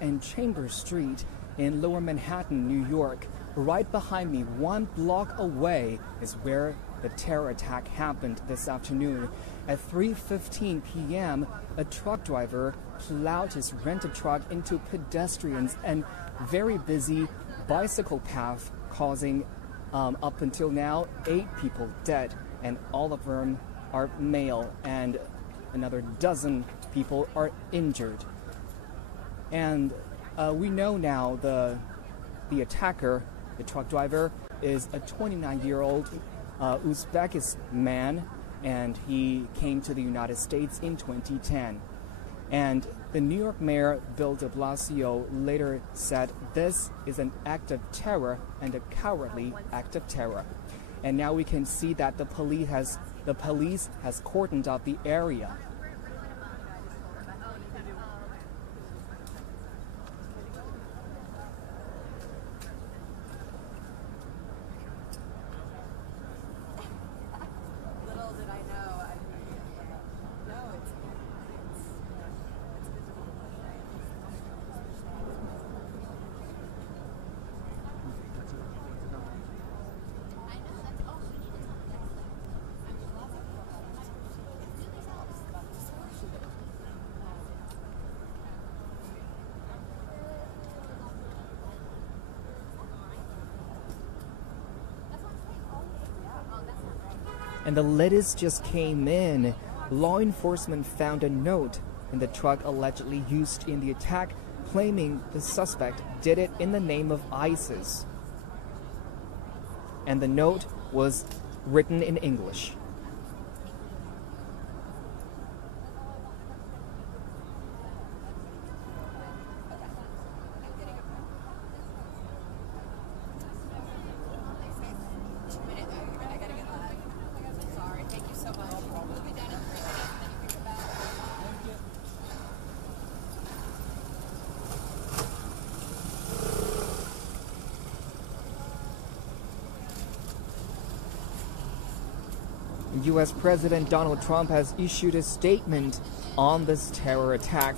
and Chambers Street in Lower Manhattan, New York. Right behind me, 1 block away, is where the terror attack happened this afternoon. At 3:15 p.m., a truck driver plowed his rented truck into pedestrians and very busy bicycle path, causing up until now 8 people dead, and all of them are male, and another dozen people are injured. And we know now the attacker, the truck driver, is a 29-year-old Uzbek man, and he came to the United States in 2010. And the New York Mayor, Bill de Blasio, later said this is an act of terror and a cowardly act of terror. And now we can see that the police has cordoned off the area. And the latest just came in. Law enforcement found a note in the truck allegedly used in the attack, claiming the suspect did it in the name of ISIS. And the note was written in English. U.S. President Donald Trump has issued a statement on this terror attack.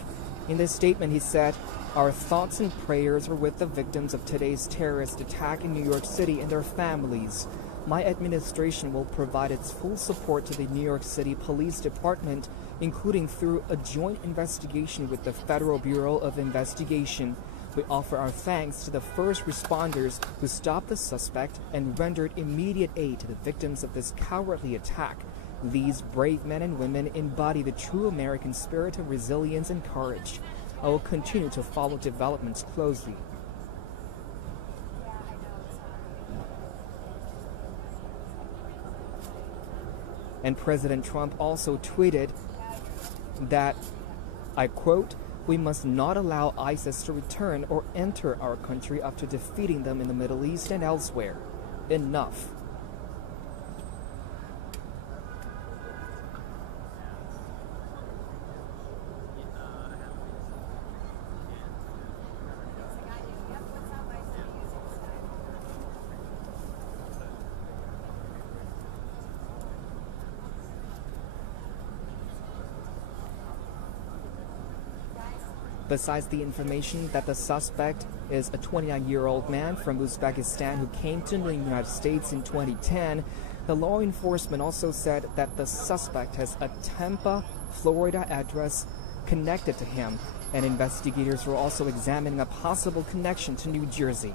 In this statement, he said, "Our thoughts and prayers are with the victims of today's terrorist attack in New York City and their families. My administration will provide its full support to the New York City Police Department, including through a joint investigation with the Federal Bureau of Investigation. We offer our thanks to the first responders who stopped the suspect and rendered immediate aid to the victims of this cowardly attack. These brave men and women embody the true American spirit of resilience and courage. I will continue to follow developments closely." And President Trump also tweeted that, I quote, "We must not allow ISIS to return or enter our country after defeating them in the Middle East and elsewhere. Enough." Besides the information that the suspect is a 29-year-old man from Uzbekistan who came to the United States in 2010, the law enforcement also said that the suspect has a Tampa, Florida address connected to him, and investigators were also examining a possible connection to New Jersey.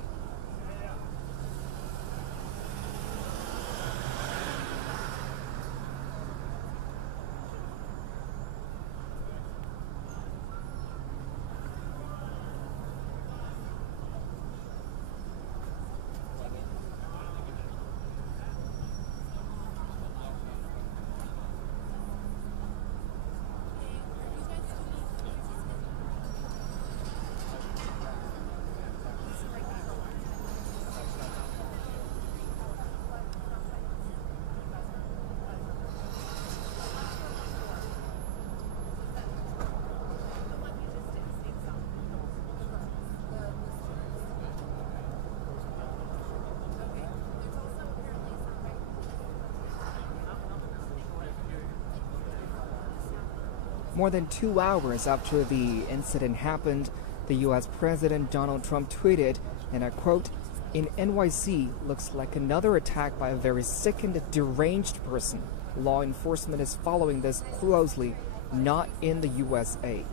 More than 2 hours after the incident happened, The U.S. President Donald Trump tweeted, and I quote, "In NYC looks like another attack by a very sick and deranged person. Law enforcement is following this closely, not in the USA."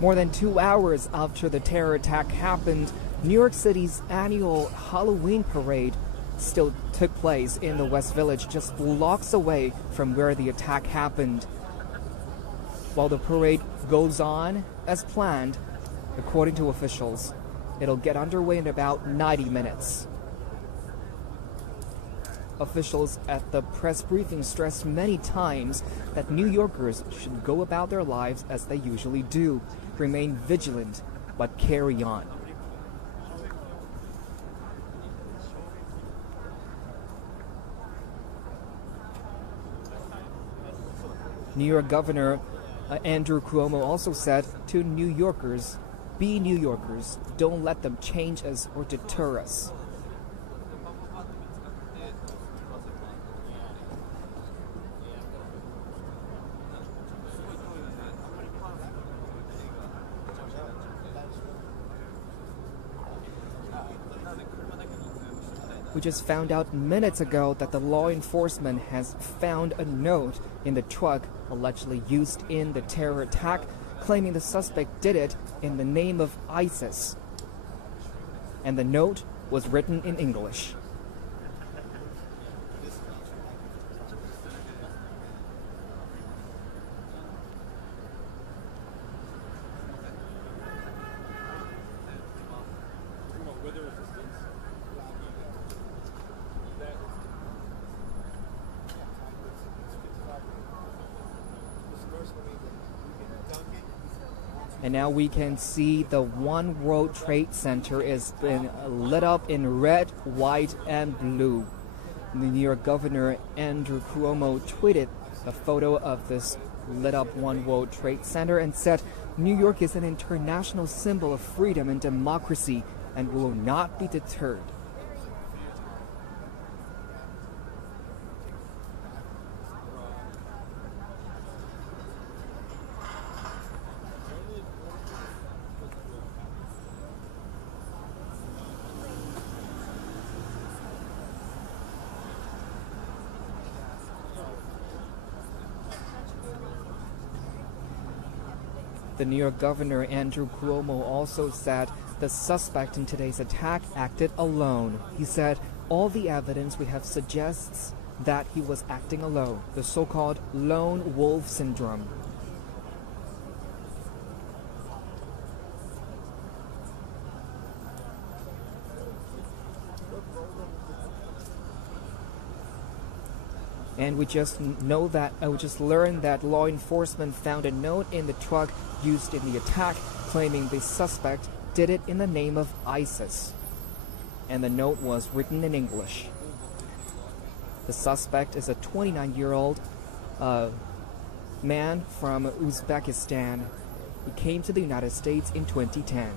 More than 2 hours after the terror attack happened, New York City's annual Halloween parade still took place in the West Village, just blocks away from where the attack happened. While the parade goes on as planned, according to officials, it'll get underway in about 90 minutes. Officials at the press briefing stressed many times that New Yorkers should go about their lives as they usually do, remain vigilant, but carry on. New York Governor Andrew Cuomo also said to New Yorkers, "Be New Yorkers, don't let them change us or deter us." We just found out minutes ago that the law enforcement has found a note in the truck allegedly used in the terror attack, claiming the suspect did it in the name of ISIS. And the note was written in English. And now we can see the One World Trade Center is been lit up in red, white, and blue. The New York Governor Andrew Cuomo tweeted a photo of this lit up One World Trade Center and said, "New York is an international symbol of freedom and democracy and will not be deterred." The New York Governor Andrew Cuomo also said the suspect in today's attack acted alone. He said, "All the evidence we have suggests that he was acting alone, the so-called lone wolf syndrome." And we just learned that law enforcement found a note in the truck used in the attack, claiming the suspect did it in the name of ISIS. And the note was written in English. The suspect is a 29-year-old man from Uzbekistan. He came to the United States in 2010.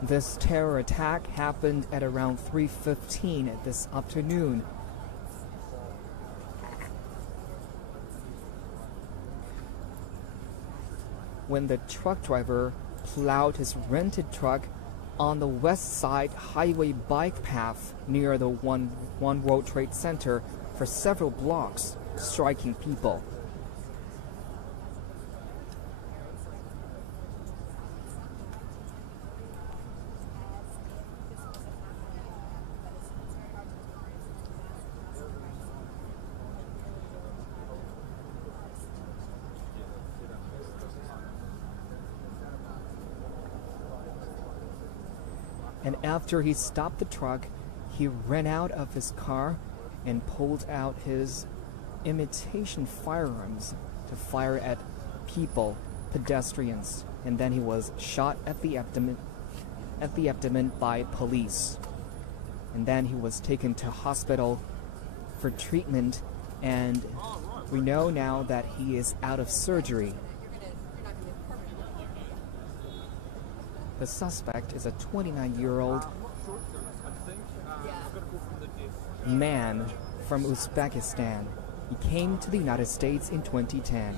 This terror attack happened at around 3:15 this afternoon. When the truck driver plowed his rented truck on the West Side Highway bike path near the One World Trade Center for several blocks, striking people. And after he stopped the truck, he ran out of his car and pulled out his imitation firearms to fire at people, pedestrians, and then he was shot at the abdomen by police. And then he was taken to hospital for treatment, and we know now that he is out of surgery. The suspect is a 29-year-old man from Uzbekistan. He came to the United States in 2010.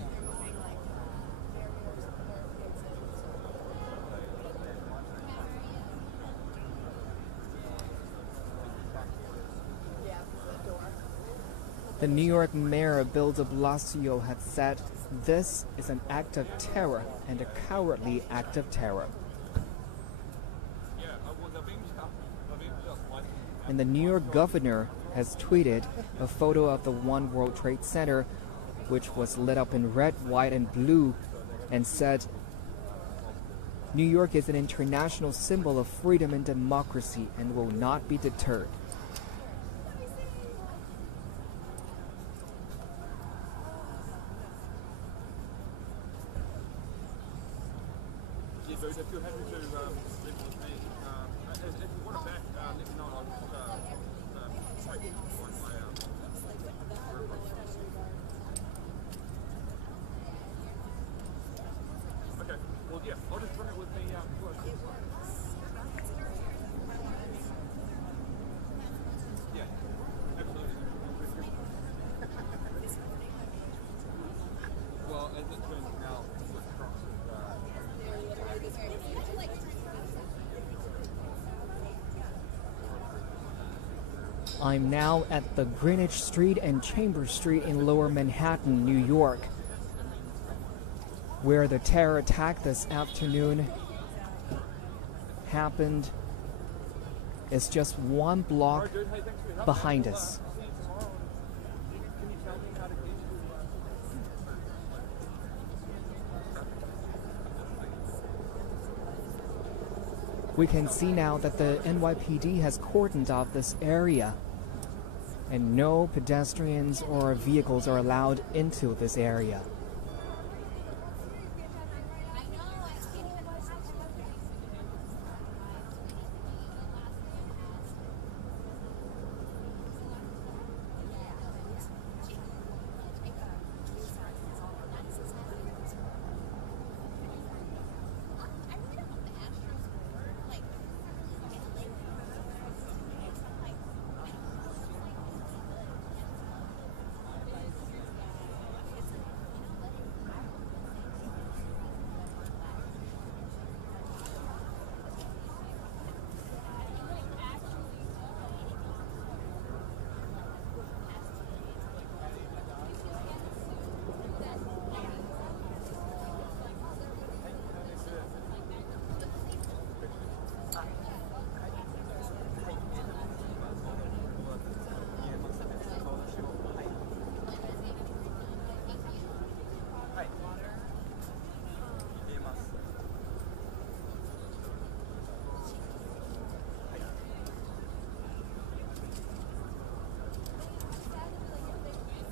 The New York Mayor Bill de Blasio had said this is an act of terror and a cowardly act of terror. And the New York governor has tweeted a photo of the One World Trade Center, which was lit up in red, white, and blue, and said, "New York is an international symbol of freedom and democracy and will not be deterred." If you're happy to live with me, if you want it back, let me know. I'll just take okay, well, yeah, I'll just bring it with me. Yeah, absolutely. Well, as it turns out, with trucks, I'm now at the Greenwich Street and Chambers Street in Lower Manhattan, New York, where the terror attack this afternoon happened. It's just one block behind us. We can see now that the NYPD has cordoned off this area, and no pedestrians or vehicles are allowed into this area.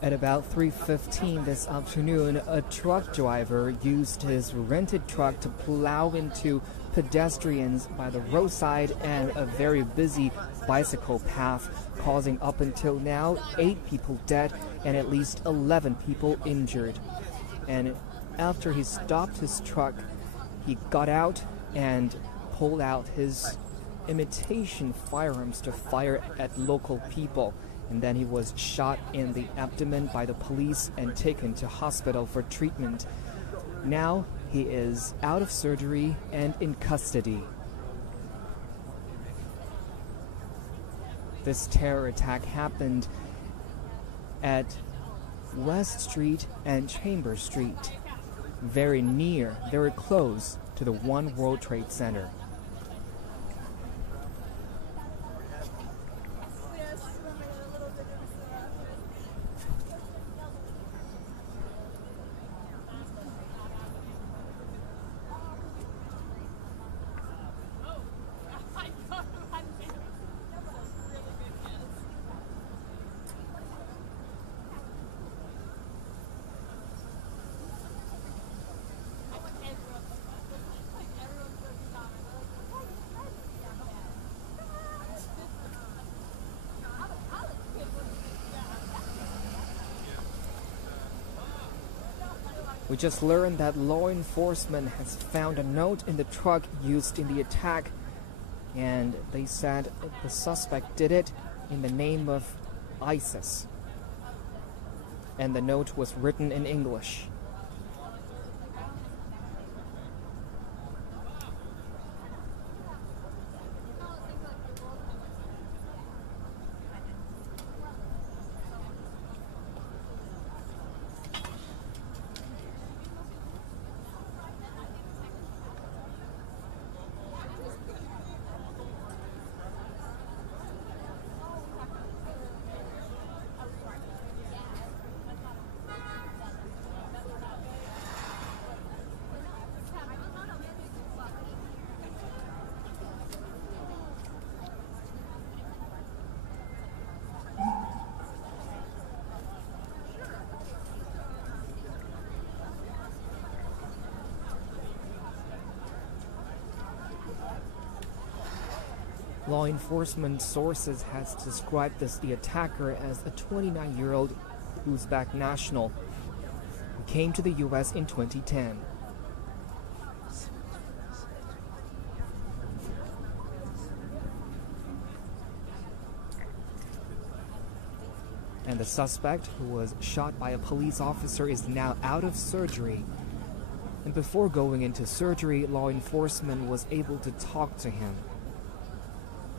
At about 3:15 this afternoon, a truck driver used his rented truck to plow into pedestrians by the roadside and a very busy bicycle path, causing up until now 8 people dead and at least 11 people injured. And after he stopped his truck, he got out and pulled out his imitation firearms to fire at local people. And then he was shot in the abdomen by the police and taken to hospital for treatment. Now he is out of surgery and in custody. This terror attack happened at West Street and Chambers Street, very close to the One World Trade Center. We just learned that law enforcement has found a note in the truck used in the attack, and they said the suspect did it in the name of ISIS. And the note was written in English. Law enforcement sources has described the attacker as a 29-year-old Uzbek national who came to the U.S. in 2010. And the suspect, who was shot by a police officer, is now out of surgery. And before going into surgery, law enforcement was able to talk to him.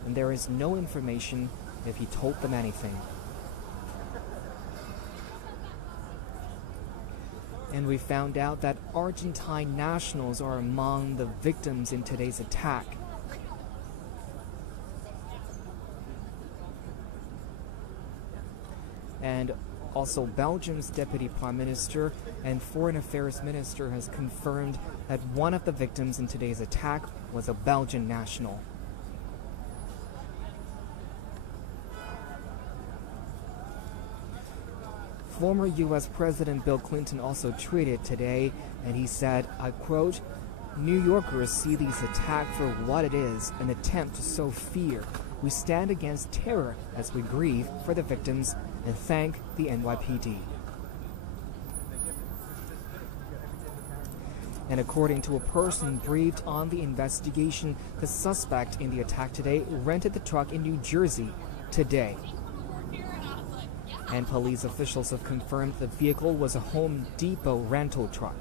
And there is no information if he told them anything. And we found out that Argentine nationals are among the victims in today's attack. And also Belgium's Deputy Prime Minister and Foreign Affairs Minister has confirmed that one of the victims in today's attack was a Belgian national. Former U.S. President Bill Clinton also tweeted today, and he said, I quote, "New Yorkers see these attacks for what it is, an attempt to sow fear. We stand against terror as we grieve for the victims and thank the NYPD." And according to a person briefed on the investigation, the suspect in the attack today rented the truck in New Jersey today. And police officials have confirmed the vehicle was a Home Depot rental truck.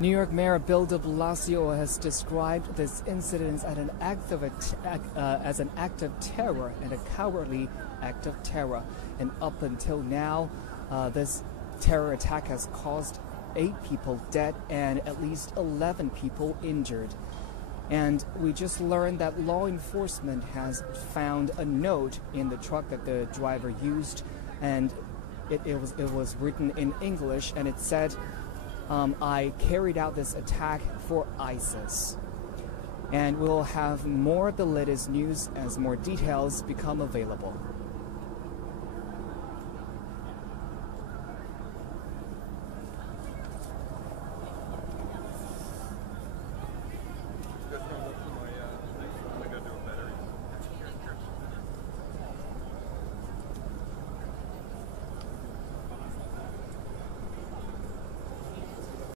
New York Mayor Bill de Blasio has described this incident as an act of terror and a cowardly act of terror. And up until now, this terror attack has caused 8 people dead and at least 11 people injured. And we just learned that law enforcement has found a note in the truck that the driver used, and it was written in English, and it said, I carried out this attack for ISIS. And we'll have more of the latest news as more details become available.